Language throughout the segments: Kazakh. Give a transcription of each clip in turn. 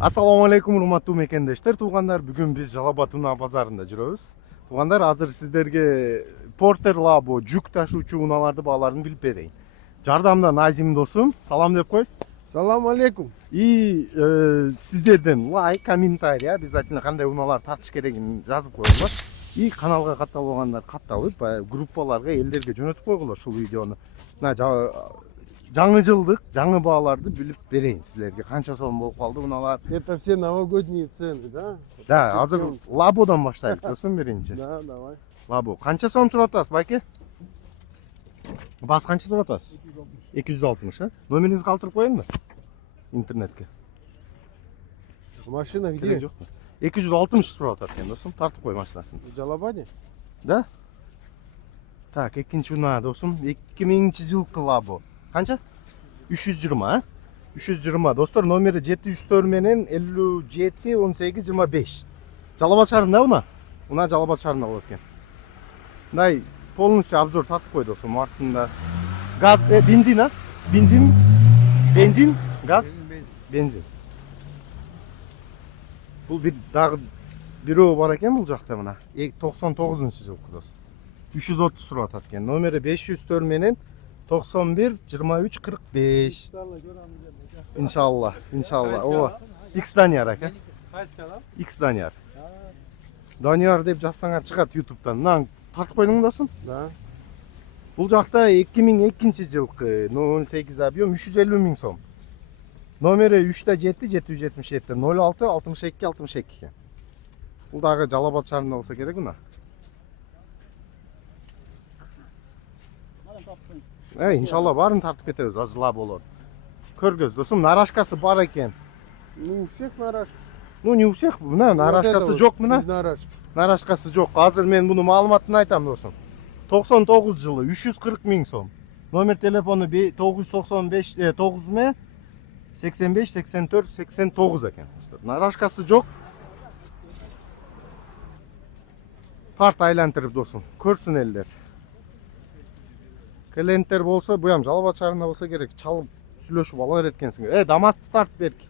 Assalamu alaikum урматтуу мекендештер, туугандар. Бүгүн биз Жалал Абад унаа базарында жүрөбүз. Туугандар, азыр сиздерге Porter Labo жүк ташуучу унааларды бааларын билип берейин. Жардамда Назим досум, салам деп кой. Салам алейкум. И сиздерден лайк, комментарий, обязательно кандай унаалар тартыш керегин жазып койгула. И каналга катталбагандар катталып, группаларга, элдерге жөнөтүп койгула ушул видеону. Жаңы жылдык, жаңы бааларды билип берейин силерге. Канча сом болуп калды унаалар? Это все новогодние цены, да? Да, азыр Лабодан баштайлык досум биринчи. Да, давай. Лабо. Канча сом сурап атасыз, байке? Бас канча сурап атасыз? 260, а? Номериңизди калтырып коеюнбу? Интернетке. Машина Керек где? жокпу? 260 сурап атат экен досум. Тартып кой машинасын. В Джалабаде? Да? Так, экинчи унаа досум. 2000-жылкы Лабо. Канча? 320, а? 320. Достор, номери 704 менен 57 18 25. Жалал Абад шаарында уна? Уна Жалал Абад шаарында болот экен. Мындай полностью обзор тартып кой досум. Артында газ, бензин, а? Бензин, газ, бензин. Бул бир дагы бирөө бар экен бул жакта мына. 99-жылкы дос. 330 сурап атат экен. Номери 504 менен 91 23 45. İnşallah, inşallah. O X Daniyar aka. X Daniyar. Daniyar деп жазсаңар чыгат YouTube'дан. Мына тартып койдуң досум? Да. Бул жакта 2002-жылкы 08 объем 350 миң сом. Номери 3-7 777 06 62 62 экен. Бул дагы Жалал Абад шаарында болсо керек уна. Иншалла барын тартып кетебиз, азыла болот. Көргөз досум, нарашкасы бар экен. Ну, у всех нарашка. Ну, не у всех, мына нарашкасы жок мына. Без нарашки. Нарашкасы жок. Азыр мен буну маалыматын айтам досум. 99 жылы 340 миң сом. Номер телефону 995 9 85 84 89 экен. Нарашкасы жок. Тарт айлантырып досум. Көрсүн элдер. Клиенттер болсо, буям Жалал Абад шаарында болсо керек, чалып сүйлөшүп ала берет экенсиңер. Дамасты тартып берки.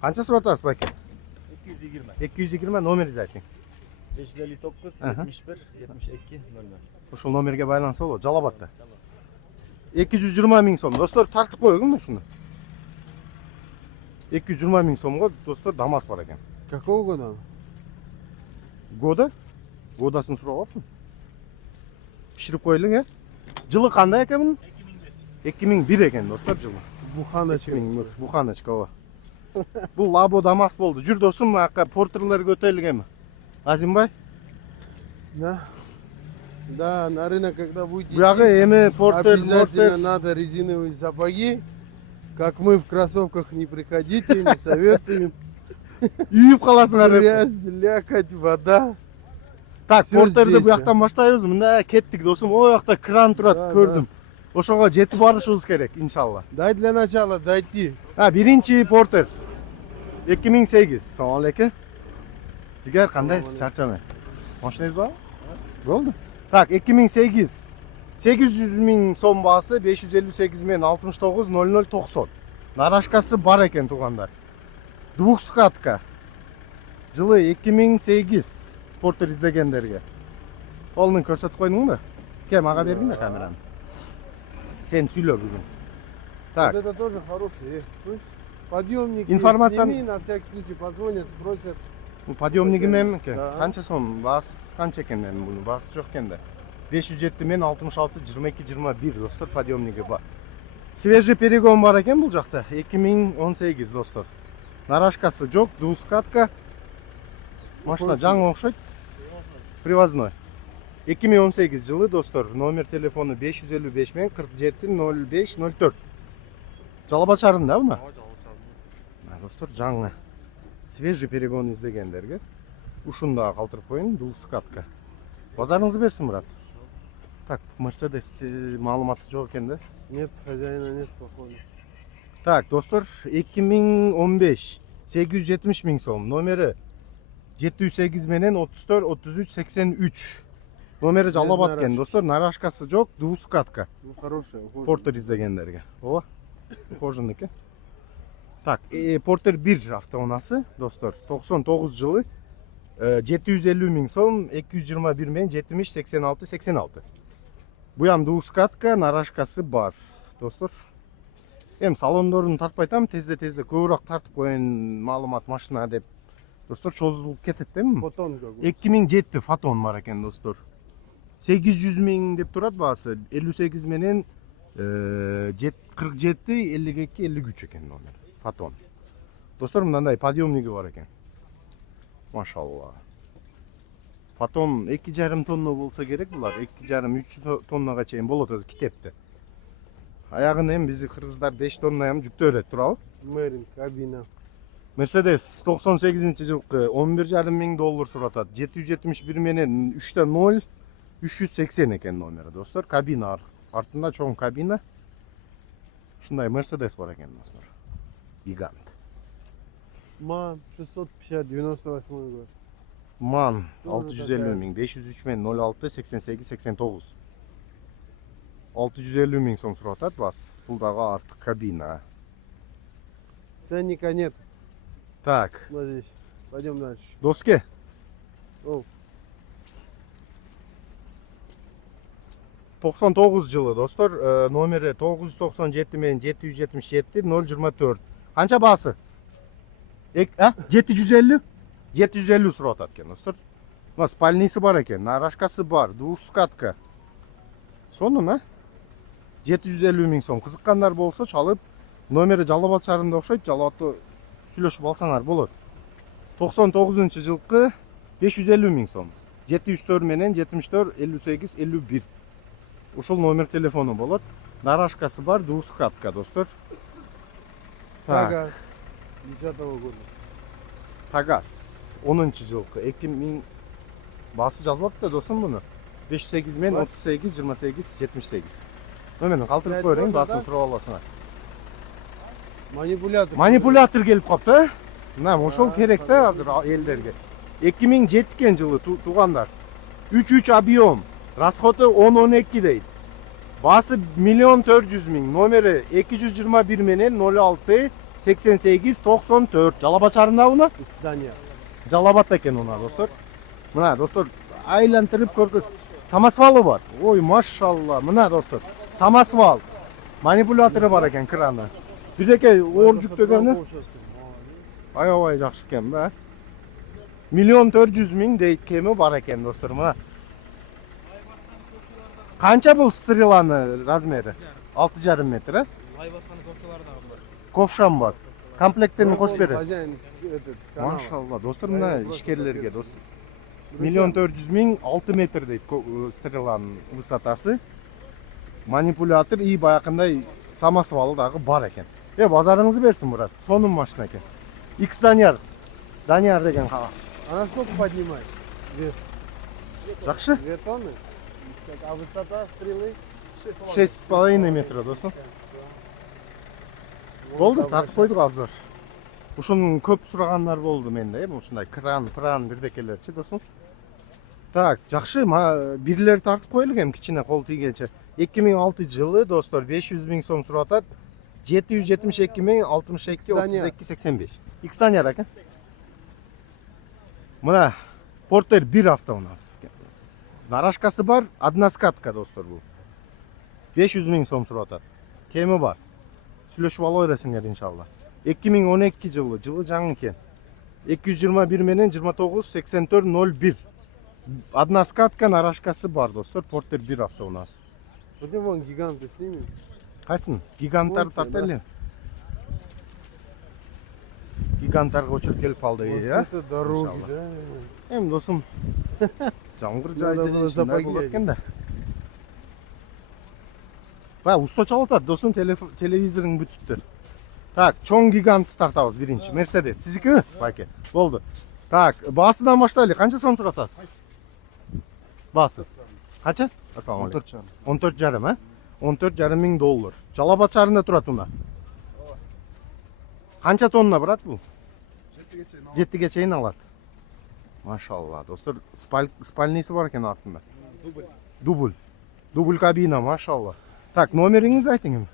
Канча сурап атасыз, байке? 220. 220 номеринизди айтың. 559 71 72 00. Ошол номерге байланса болот, Жалал Абадда. 220 миң сом. Достор, тартып койгун ушуну. 220 миң сомго достор Дамас бар экен. Какого года? Года? Годасын сурап алыптым. Пиширип коелуң, Жылы кандай экен мунун? 2001 экен достор жылы. Буханочка. Буханочка ооба. Бул Лабо Дамас болду. Жүр досум, ака портерлерге өтөлүк эми. Азимбай? Да. Да, на рынок, когда будете Буягы эми портер, обязательно надо резиновые сапоги. Как мы в кроссовках не приходите, не советуем. үйүп каласыңар деп. Грязь, лякоть, вода. Так, Всё портерди здесь, буяктан баштайбыз. Мында кеттик досум. О жакта кран турат, Да, көрдүм. Ошого жетип барышыбыз керек, иншалла. Дай для начала дойти. Биринчи портер. 2008. Салам алейкум. Жигер, кандайсыз? Чарчамай. Машинаңыз барбы? Болду. Так, 2008. 800 миң сом баасы 558 менен 69 00 90. Нарашкасы бар экен туугандар. Двухскатка. Жылы 2008. Портер издегендерге. Колун көрсөтүп койдуңбу? Кем ага бергин да камераны. Сен сүйлө бүгүн. Так. Вот это тоже хороший. Слышь? Подъемник. Информация- Сними, на всякий случай позвонят, спросят. Бул подъемниги менен экен. Да. Канча сом? Баасы канча экен менин буну? Баасы жок экен да. 507 менен 66 22 21 достор подъемниги бар. Свежий перегон бар экен бул жакта. 2018 достор. Нарашкасы жок, двускатка. Машина жаңы окшойт. Привозной. 2018 жылы достор. Номер телефону 555 менен 47 05 04. Жалал Абад шаарында буна? Достор, жаңы. Свежий перегон издегендерге ушуну дагы калтырып коеюн, двускатка. Базарыңызды берсин, брат. Так, Мерседести маалыматы жок экен да. Нет, хозяина нет, походу. Так, достор, 2015 870 миң сом. Номери 708 менен 34 33 83. Номери Жалал Абад экен, достор. Нарашкасы жок, двускатка. Ну, хорошая. Портер издегендерге. Ооба. Ухоженный экен. Так, Porter 1 автоунасы достор. 99 жылы 750 миң сом, 221 мен 70 86 86. Буям двускатка, нарашкасы бар достор. Эми салондорун тартпай атам, тезде көбүрөөк тартып коеюн маалымат машина деп достор чозулуп кетет эми. Фотон какой. 2007 фотон бар экен достор. 800 миң деп турат баасы. 58 менен 47, 52, 53 экен номер. Фотон. Достор мындай подъемниги бар экен. Машалла. Фотон 2,5 тонна болса керек булар. 2,5-3 тоннага чейин болот өзү китепте. Аягын эми биздин кыргыздар 5 тонна эми жүктөп берет турабы? Мэрин, кабина. Mercedes 98 жылкы 11,5 миң доллар суратат. 771 менен 3 0 380 экен номери достор. Кабина артында чоң кабина. Ушундай Mercedes бар экен достор. Гигант. МАН 650, 98 год. MAN Doğru 650 takar. миң, 503 мен 06 88 89. 650 миң сом суратат бас. Бул дагы артык кабина. Ценника нет. Так, Вот здесь. Пойдем дальше. доске. О, 99 жылы достор, номери 997 менен 777 024. Канча баасы? 750? 750 сурап атат экен достор. Мына спальниси бар экен, нарашкасы бар, двускатка. Сонун, 750 миң сом. Кызыккандар болсо чалып, номери Жалал Абад шаарында окшойт, Жалал Абадты сүйлөшүп алсаңар болот. 99 жылкы 550 миң сом. 74 менен 74 58 51. Ушул номер телефону болот. Нарашкасы бар, двускатка достор. Так, Тагаз. 10-го года. Тагаз 10 жылкы 2000 басы жазбапты досум буну. 58 мен 38 28 78. Номерин калтырып коерейин, басын сурап аласыңар. Манипулятор. Манипулятор келип калыптı. Мына ошол керек да азыр элдерге. 2007 жылы туугандар. 3 объем. Расходу 10-12 дейт. Басы 1 400 000. Номери 221 менен 06 88 94. Жалал Абад шаарында уна. X-Danya. Жалал Абадта экен уна достор. Мына достор айлантырып көргөз. Самосвалы бар. Ой, машалла. Мына достор. Самосвал. Манипулятору бар экен краны. Бирдеке оор жүктөгөнү аябай жакшы экен да. 1 400 000 дейт кеми бар экен достор. Мына канча бул стреланы размери? 6,5 метр, Лай басқан көпшілер дағы бар. ковшам бар. Комплекттерин кошуп бересиз. Хозяин этот канала. Машалла, достор мына ишкерлерге достор. 1 400 000 6 метр дейт стреланын высотасы. Манипулятор и баякындай самосвалы дагы бар экен. Базарыңызды берсин брат. Сонун машина экен. X-Danyar. Danyar деген Она сколько поднимает? Вес? жакшы. 2 тонны? А высота стрелы? 6,5 метр досум. Болду, тартып койдук обзор. Ушунун көп сурагандар болду менде, ушундай кран, бирдекелерчи досум. Так, жакшы, бирлер тартып коелук эми кичине кол тийгенче. 2006 жылы достор 500 000 сом сурап атат. 772 000 62 32 85. X-Danyar экен. Мына Porter 1 автоуназ. Нарашкасы бар, односкатка достор бул. 500 000 сом сурап атат. Кеми бар. Сүйлөшүп ала бересиңер иншалла. 2012 жылы жаңы экен. 221 менен 29 84 01. Односкатка нарашкасы бар достор, Porter 1 автоуназ. Пойдем вон гиганты снимем. Кайсын? Гиганттар Porter, тарта да. эле. Гиганттарга очуруп келип калды, Вот это дороги, да? Эми досум, жамгыр Надо было жайды сапоги болот одеть. экен да. Уста чалып атат досум, телевизорун бүтүптөр. Так, чоң гигант тартабыз биринчи. Mercedes. Сиздикиби? Байке. Болду. Так, баасынан баштайлы. Канча сом суратасыз? Баасы. Канча? Ассаламу алейкум. 14,5, 14,5 миң доллар. Жалал Абад шаарында турат уна. Канча тонна брат бул? 7 чейин алат. Машалла, достор, спальниси бар экен артында. Дубль кабина, машалла. Так, номериңизди айтыңыз.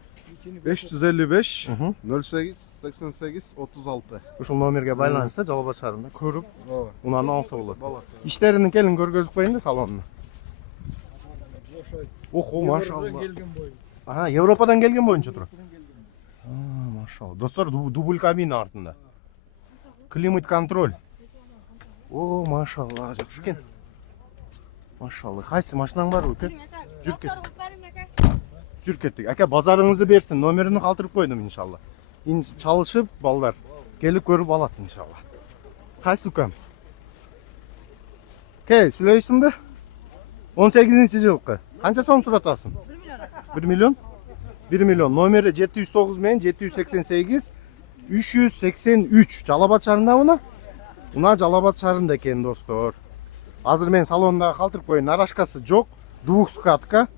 555 Мгм. 08 88 36. Ушул номерге байланышса Жалал Абад шаарында көрүп Ооба. унаны алса болот. Болот. Иштерин келин көргөзүп коеюн да салонуну. Охо, машалла. Ага, Европадан келген боюнча турат. Машалла. Достор, дубль кабина артында. Климат контроль. О, машалла, жакшы экен. Машалла. Кайсы машинаң бар өкө? Жүр кет. Жүр кеттик. Ака, базарыңызды берсин. Номерин калтырып койдум иншалла. Чалышып балдар келип көрүп алат иншалла. Кайсы укам? Кей, сүйлөйсүңбү? 18-жылкы. Канча сом суратасың? 1 миллион. 1 миллион. Номери 709 менен 788 383. Жалал Абад шаарында муна? Муна Жалал Абад шаарында экен, достор. Азыр мен салонда калтырып коеюн. Нарашкасы жок. Двухскатка.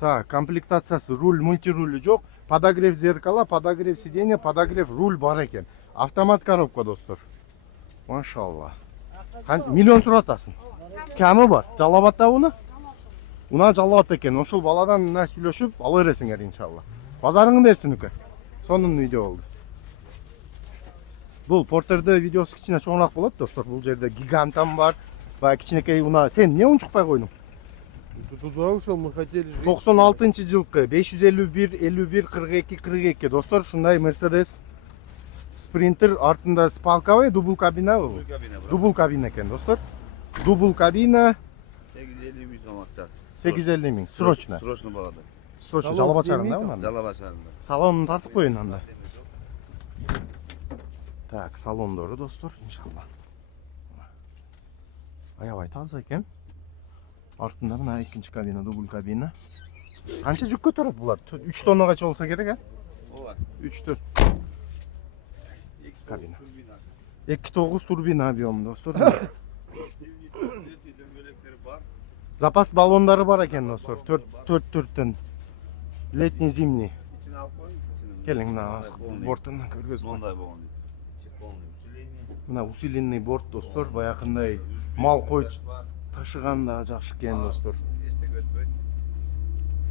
Так, комплектациясы руль, мультируль жок. Подогрев зеркала, подогрев сиденья, подогрев руль бар экен. Автомат коробка, достор. Машалла. Миллион суратасың. Кәмі бар. Жалал Абадта уна? Уна Жалал Абад экен. Ошол баладан мына сүйлөшүп ала бересиңер иншалла. Базарыңы берсин үкө. Сонун видео болду. Бул портерде видеосу кичине чоңураак болот, достор. Бул жерде гигантам бар. Баягы кичинекей уна. Сен эмне унчукпай койдуң? Ты туда ушел, мы хотели жить. 96-жылкы 551 51 42 42. Достор, ушундай Mercedes Sprinter артында спалкабы, дубл кабина. Дубл кабина экен, достор. Дубл кабина 850 миң сом акчасы. 850 миң. Срочно. Срочно болады. Срочно Жалал Абад шаарында мына. Жалал Абад шаарында. Салонун тартып коеюн анда. Так, салондору, достор, иншалла. Аябай таза экен. Артында мына экинчи кабина, дубл кабина. Канча жүк көтөрөт булар? 3 тоннагача болсо керек, а? Ооба. 3-4 кабина. 2.9 турбина объем, достор. Дөңгөлөктөр бар. Запас баллондары бар экен, достор. 4-4төн. Летний, зимний. Ичине алып коюң. Келиң мына бортун көргөзүп. Мондай болгон. Полный усиление. Мына усиленный борт, достор, баягындай мал кой ташыганда жакшы экен, достор. Эстек өтпөйт.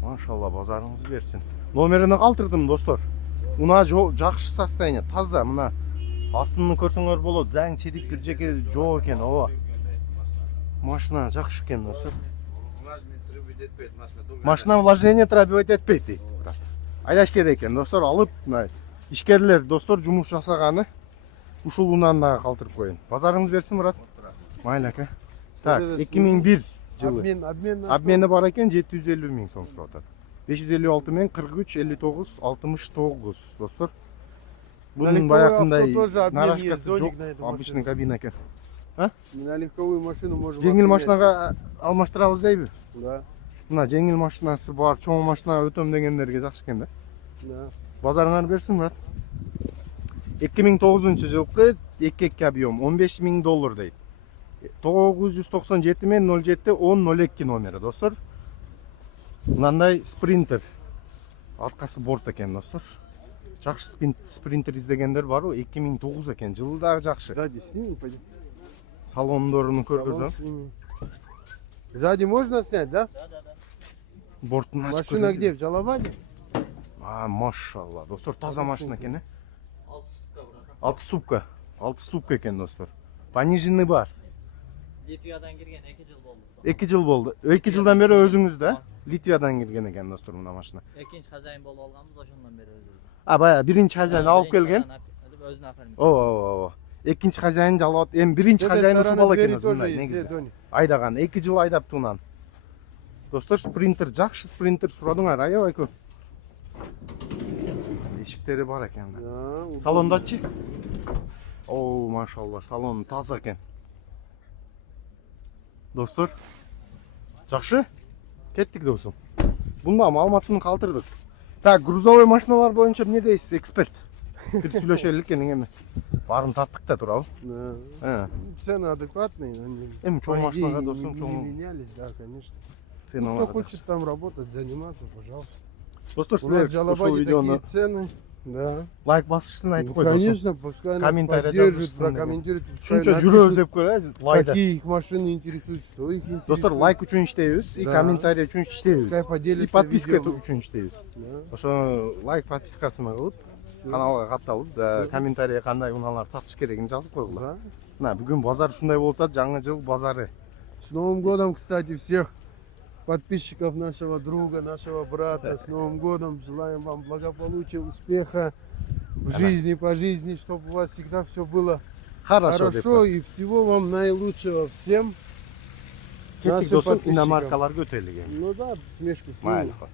Машалла, базарыңыз берсин. Номерини калтырдым, достор. Мына жакшы состояние, таза. Мына астын көрсөңөр болот. Заң чирик бир жеке жок экен, ооба. Машина жакшы экен, достор. Влажный трубит этпейт машина. Машина вложение требовать этпейт дейт. Айдаш керек экен, достор, алып, мына ишкерлер, достор, жумуш жасаганы ушул унаны дагы калтырып коеюн. Базарыңыз берсин, брат. Майла ака. Так, 2001 жылы. Обмени бар экен, 750 миң сом сурап атат. 556 мен 43 59 69, достор. Bunun bayakınday narashkası çok, обычный кабина экен. На легковую машину можем. Жеңил машинага алмаштырабыз дейби? Да. Мына жеңил машинасы бар, чоң машина өтөм дегендерге жакшы экен да. Да. Базарыңар берсин, брат. 2009 жылкы 2 объем $15 миң дейт. 997 мен 07 1002 номери, достор. Мындай спринтер. Аркасы борт экен, достор. Жакшы спринтер издегендер барбы? 2009 экен, жылы дагы жакшы. Сзади сними, пойдем. Салондорун көргөзөм. Сними. Сзади можно снять, да? Бортун ачып Машина где? В Жалал Абаде? Машалла, достор, таза машина экен, э? 6 ступка. 6 ступка экен, достор. Пониженный бар. Литвиядан кирген 2 жыл болду. 2 жыл болду. 2 жылдан бери өзүңүздө, Литвиядан кирген экен, достор, мына машина. Экинчи хозяин болуп алганбыз, ошондон бери өзүбүз. Баягы биринчи хозяин алып келген. Өзүнө апарып. Ооба. Экинчи хозяин жалап, эми биринчи хозяин ушул бала экен өзүндай негизи. Айдаган 2 жыл айдап туунан. Достор, спринтер, жакшы спринтер сурадыңар, аябай көп. Эшиктери бар экен. Салондачы? О, машалла, салон таза экен. Достор, жакшы? Кеттик досум. Бунда маалыматын калтырдык. Так, грузовой машиналар боюнча эмне дейсиз, эксперт? Бир сүйлөшөлүк экен эми. Баарын тарттык да турабы? Да. Цены адекватные. Эми чоң машинага досум, Не чоң. менялись, да, конечно. Кто хочет там работать, заниматься, пожалуйста. Достор, У нас в силер Жалал ушул Абаде такие видеону цены. Да. Лайк басышсын айтып Ну, кой досым. конечно, пускай нас Комментарий поддержит, жазышсын. прокомментирует. пускай Ушунча напишут, жүрөбүз деп көрө лайда. какие их машины интересуют, что их интересует. Достор, лайк үчүн иштейбиз, и Да. комментарий үчүн Пускай иштейбиз. И поделится подписка видео. үчүн иштейбиз. Да. Ошо лайк подпискасына кылып, каналга катталып, комментарий кандай унаалар тартыш керегин жазып койгула. Да. Мына бүгүн базар ушундай болуп атат, жаңы жыл базары. С Новым годом, кстати, всех подписчиков нашего друга, нашего брата. С Новым годом. Желаем вам благополучия, успеха в жизни, по жизни, чтобы у вас всегда все было Хорошо деп. хорошо и всего вам наилучшего всем. Кеттик Наши досум, подписчикам. иномаркаларга өтөлүк эми. Ну да, смешку с ними. Майлыкы.